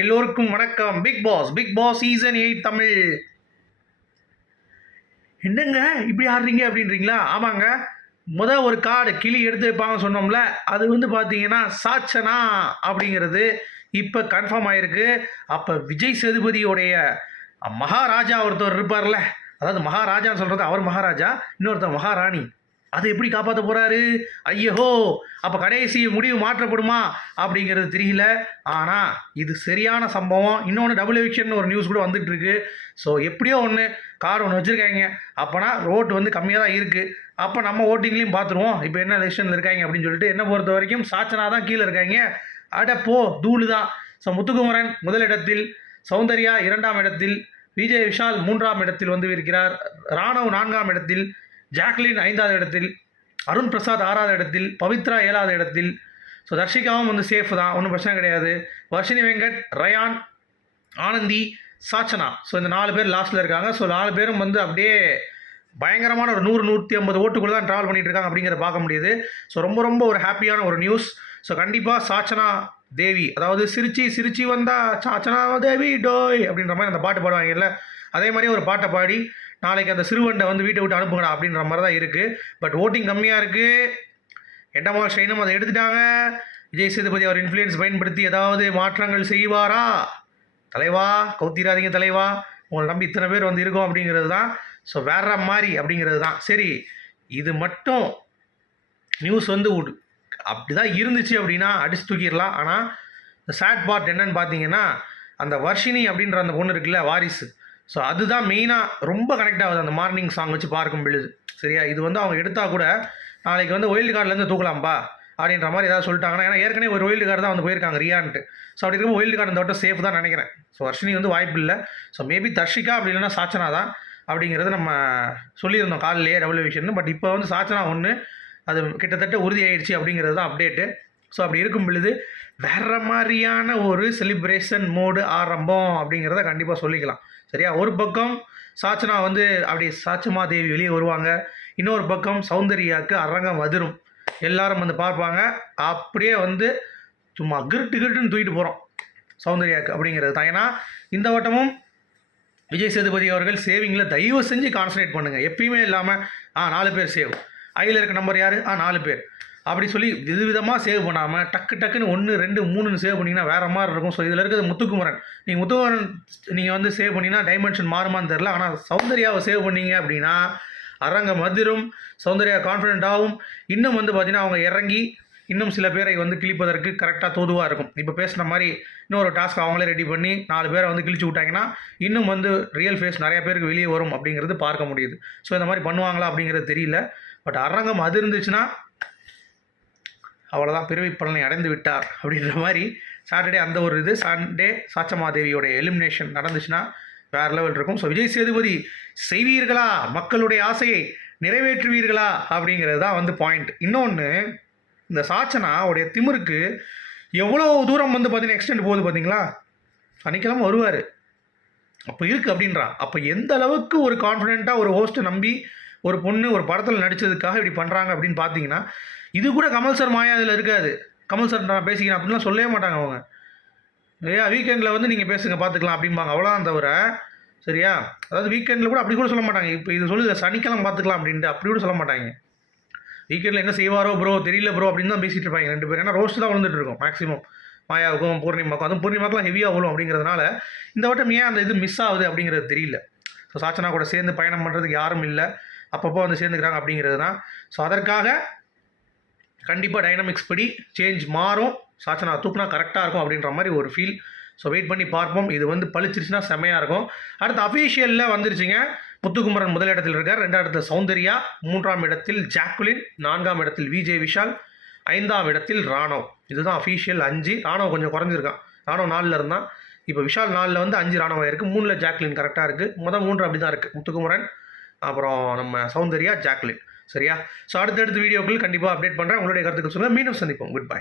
எல்லோருக்கும் வணக்கம். Bigg Boss Bigg Boss season eight Tamil. என்னங்க இப்படி ஆடுறீங்க அப்படின்றீங்களா? ஆமாங்க. முத ஒரு கார்டு கிளி எடுத்து வைப்பாங்க சொன்னோம்ல அது வந்து பார்த்தீங்கன்னா சாச்சனா அப்படிங்கிறது இப்போ கன்ஃபார்ம் ஆயிருக்கு. அப்போ விஜய் சேதுபதியோடைய மகாராஜா ஒருத்தர் இருப்பார்ல அதாவது மகாராஜான்னு சொல்கிறது அவர் மகாராஜா இன்னொருத்தர் மகாராணி. அதை எப்படி காப்பாற்ற போகிறாரு ஐயோ அப்போ கடைசி முடிவு மாற்றப்படுமா? அப்படிங்கிறது தெரியல. ஆனால் இது சரியான சம்பவம். இன்னொன்று டபுள் எவிக்ஷன் ஒரு நியூஸ் கூட வந்துட்டுருக்கு. ஸோ எப்படியோ ஒன்று கார் ஒன்று வச்சுருக்காங்க. அப்போனா ரோட்டு வந்து கம்மியாக தான் இருக்குது அப்போ நம்ம ஓட்டிங்லேயும் பார்த்துருவோம் இப்போ என்ன எலெக்ஷனில் இருக்காங்க அப்படின்னு சொல்லிட்டு என்ன பொறுத்த வரைக்கும் சாச்சனா தான் கீழே இருக்காங்க. அட போ தூளு தான் ஸோ முத்துக்குமரன் முதலிடத்தில் சௌந்தர்யா இரண்டாம் இடத்தில் விஜய் விஷால் மூன்றாம் இடத்தில் வந்து இருக்கிறார். ராணவ் நான்காம் இடத்தில் ஜாக்லின் ஐந்தாவது இடத்தில் அருண் பிரசாத் ஆறாவது இடத்தில் பவித்ரா ஏழாவது இடத்தில். ஸோ தர்ஷிகாவும் வந்து சேஃப் தான் ஒன்றும் பிரச்சனை கிடையாது. வர்ஷினி வெங்கட் ரயான் ஆனந்தி சாச்சனா. ஸோ இந்த நாலு பேர் லாஸ்ட்டில் இருக்காங்க. ஸோ நாலு பேரும் வந்து அப்படியே பயங்கரமான ஒரு நூறு நூற்றி ஐம்பது ஓட்டுக்குள்ள தான் ட்ராவல் பண்ணிகிட்டு இருக்காங்க அப்படிங்கிறத பார்க்க முடியுது. ஸோ ரொம்ப ரொம்ப ஒரு ஹாப்பியான ஒரு நியூஸ் ஸோ கண்டிப்பாக சாச்சனா தேவி அதாவது சிரிச்சி சிரிச்சி வந்தால் சாச்சனா தேவி டோய் அப்படின்ற மாதிரி அந்த பாட்டு பாடுவாங்கல்ல அதே மாதிரி ஒரு பாட்டை பாடி நாளைக்கு அந்த சிறுவண்டை வந்து வீட்டை விட்டு அனுப்புங்கடா அப்படின்ற மாதிரி தான் இருக்குது பட் ஓட்டிங் கம்மியாக இருக்குது எண்டமால் ஸ்ட்ரெயினும் அதை எடுத்துட்டாங்க. விஜய் சேதுபதி அவர் இன்ஃப்ளூயன்ஸ் பயன்படுத்தி ஏதாவது மாற்றங்கள் செய்வாரா? தலைவா? கவுத்திராதீங்க தலைவா. உங்களை நம்பி இத்தனை பேர் வந்து இருக்கோம் அப்படிங்கிறது தான். ஸோ வேற மாதிரி அப்படிங்கிறது தான். சரி இது மட்டும் நியூஸ் வந்து அப்படி தான் இருந்துச்சு அப்படின்னா அடிச்சு தூக்கிடலாம். ஆனால் இந்த சேட் பார்ட் என்னன்னு பார்த்தீங்கன்னா அந்த வர்ஷினி அப்படின்ற அந்த பொண்ணு இருக்குல்ல வாரிசு. ஸோ அதுதான் மெயினாக ரொம்ப கனெக்ட் ஆகுது அந்த மார்னிங் சாங் வச்சு பார்க்கும் பொழுது. சரியா? இது வந்து அவங்க எடுத்தால் கூட நாளைக்கு வந்து ஒயில்டு கார்டுலேருந்து தூக்கலாம்பா? அப்படின்ற மாதிரி ஏதாவது சொல்லிட்டாங்கன்னா ஏன்னா ஏற்கனவே ஒரு ஒயில்டு கார்டு தான் வந்து போயிருக்காங்க ரியான்ட்டு. ஸோ அப்படி இருக்கும் ஒயில்டு கார்டு இந்த வட்டம் சேஃப் தான் நினைக்கிறேன். ஸோ வர்ஷினி வந்து வாய்ப்பு இல்லை. ஸோ மேபி தர்ஷிகா அப்படி இல்லைன்னா சாச்சனா தான் அப்படிங்கிறது நம்ம சொல்லியிருந்தோம் காலையிலேயே டபுள் விஷன் பட் இப்போ வந்து சாச்சனா ஒன்று அது கிட்டத்தட்ட உறுதியாயிடுச்சு அப்படிங்கிறது தான் அப்டேட்டு ஸோ அப்படி இருக்கும் பொழுது வேற மாதிரியான ஒரு செலிப்ரேஷன் மோடு ஆரம்பம் அப்படிங்கிறத கண்டிப்பாக சொல்லிக்கலாம். சரியா? ஒரு பக்கம் சாச்சனா வந்து அப்படி சாச்சமா தேவி வெளியே வருவாங்க. இன்னொரு பக்கம் சௌந்தர்யாவுக்கு அரங்கம் அதிரும். எல்லாரும் வந்து பார்ப்பாங்க. அப்படியே வந்து சும்மா கிருட்டு கிருட்டுன்னு தூக்கிட்டு போகிறோம் சௌந்தர்யாவுக்கு அப்படிங்கிறது தான். ஏன்னா இந்த வட்டமும் விஜய் சேதுபதி அவர்கள் சேவிங்கில் தயவு செஞ்சு கான்சன்ட்ரேட் பண்ணுங்கள் எப்பயுமே இல்லாமல் ஆ நாலு பேர் சேவ் ஐயில் இருக்க நம்பர் யார்? ஆ நாலு பேர். அப்படி சொல்லி விதவிதமாக சேவ் பண்ணாமல் டக்கு டக்குன்னு ஒன்று ரெண்டு மூணுன்னு சேவ் பண்ணிங்கன்னா வேறு மாதிரி இருக்கும். ஸோ இதில் இருக்கிறது முத்துக்குமரன். நீங்கள் முத்துக்குமரன் நீங்கள் வந்து சேவ் பண்ணிங்கன்னா டைமென்ஷன் மாறுமான்னு தெரில ஆனால் சௌந்தர்யாவை சேவ் பண்ணீங்க அப்படின்னா அரங்க மதிரும் சௌந்தர்யா கான்ஃபிடென்ட்டாகவும் இன்னும் வந்து பார்த்தீங்கன்னா அவங்க இறங்கி இன்னும் சில பேரை வந்து கிழிப்பதற்கு கரெக்டாக தோதுவாக இருக்கும். இப்போ பேசின மாதிரி இன்னொரு டாஸ்க் அவங்களே ரெடி பண்ணி நாலு பேரை வந்து கிழிச்சு விட்டாங்கன்னா இன்னும் வந்து ரியல் ஃபேஸ் நிறைய பேருக்கு வெளியே வரும் அப்படிங்கிறது பார்க்க முடியுது. ஸோ இந்த மாதிரி பண்ணுவாங்களா அப்படிங்கிறது தெரியல. பட் அரங்கம் அது இருந்துச்சுன்னா அவ்வளோதான் பிறவி பலனை அடைந்து விட்டார் அப்படின்ற மாதிரி சாட்டர்டே அந்த ஒரு இது. சண்டே சாச்சமாதேவியோடைய எலிமினேஷன் நடந்துச்சுன்னா வேறு லெவல் இருக்கும். ஸோ விஜய் சேதுபதி செய்வீர்களா? மக்களுடைய ஆசையை நிறைவேற்றுவீர்களா? அப்படிங்கிறது தான் வந்து பாயிண்ட் இன்னொன்று இந்த சாச்சனா உடைய திமுருக்கு எவ்வளோ தூரம் வந்து பார்த்தீங்கன்னா எக்ஸ்டெண்ட் போகுது பார்த்தீங்களா? சனிக்கிழமை வருவார். அப்போ இருக்குது அப்படின்றான் அப்போ எந்த அளவுக்கு ஒரு கான்ஃபிடென்ட்டாக ஒரு ஹோஸ்ட்டை நம்பி ஒரு பொண்ணு ஒரு படத்தில் நடித்ததுக்காக இப்படி பண்ணுறாங்க அப்படின்னு பார்த்தீங்கன்னா இது கூட கமல் சார் மாயா அதில் இருக்காது கமல் சார் நான் பேசிக்கிறேன் அப்படின்லாம் சொல்லவே மாட்டாங்க அவங்க. ஏயா வீக்கெண்டில் வந்து நீங்கள் பேசுங்க பார்த்துக்கலாம் அப்படிம்பாங்க. அவ்வளோதான் தவிர சரியா? அதாவது வீக்கெண்டில் கூட அப்படி கூட சொல்ல மாட்டாங்க. இப்போ இது சொல்லுது சனிக்கிழமை பார்த்துக்கலாம் அப்படின்ட்டு அப்படி கூட சொல்ல மாட்டாங்க. வீக்கெண்டில் என்ன செய்வாரோ ப்ரோ தெரியல ப்ரோ அப்படின்னு தான் பேசிகிட்டு இருப்பாங்க ரெண்டு பேரும். ஏன்னா ரோஸ்ட் தான் விழுந்துட்டு இருக்கும் மேக்ஸிமம் மாயாவுக்கும் பூர்ணிமாக்கும் அதுவும் பூர்ணிமாக்கெலாம் ஹெவியாக விழும் அப்படிங்கிறதுனால இந்த வட்டம் ஏன் அந்த இது மிஸ் ஆகுது அப்படிங்கிறது தெரியல. ஸோ சாச்சனா கூட சேர்ந்து பயணம் பண்ணுறதுக்கு யாரும் இல்லை. அப்பப்போ வந்து சேர்ந்துக்கிறாங்க அப்படிங்கிறது தான் ஸோ அதற்காக கண்டிப்பாக டைனமிக்ஸ் படி சேஞ்ச் மாறும். சாச்சனா தூக்குனா கரெக்டாக இருக்கும் அப்படின்ற மாதிரி ஒரு ஃபீல் ஸோ வெயிட் பண்ணி பார்ப்போம். இது வந்து பளிச்சிருச்சுன்னா செமையாக இருக்கும். அடுத்து அஃபீஷியலில் வந்துருச்சுங்க. முத்துக்குமரன் முதலிடத்தில் இருக்கார். ரெண்டாம் இடத்தில் சௌந்தர்யா. மூன்றாம் இடத்தில் ஜாக்குலின். நான்காம் இடத்தில் விஜய் விஷால். ஐந்தாம் இடத்தில் ராணவ். இதுதான் அஃபீஷியல் அஞ்சு. ராணவ் கொஞ்சம் குறைஞ்சிருக்கான். ராணவ் நாலில் இருந்தான். இப்போ விஷால் நாலில் வந்து அஞ்சு ராணவம் இருக்குது மூணில் ஜாக்லின் கரெக்டாக இருக்குது மொதல் மூன்று அப்படி தான் இருக்குது முத்துக்குமரன் அப்புறம் நம்ம சௌந்தர்யா ஜாக்லின் சரியா? ஸோ அடுத்தடுத்த வீடியோக்கள் கண்டிப்பாக அப்டேட் பண்ணுறேன் உங்களுடைய கருத்துக்கள் சொல்லுங்கள் மீண்டும் சந்திப்போம். Good bye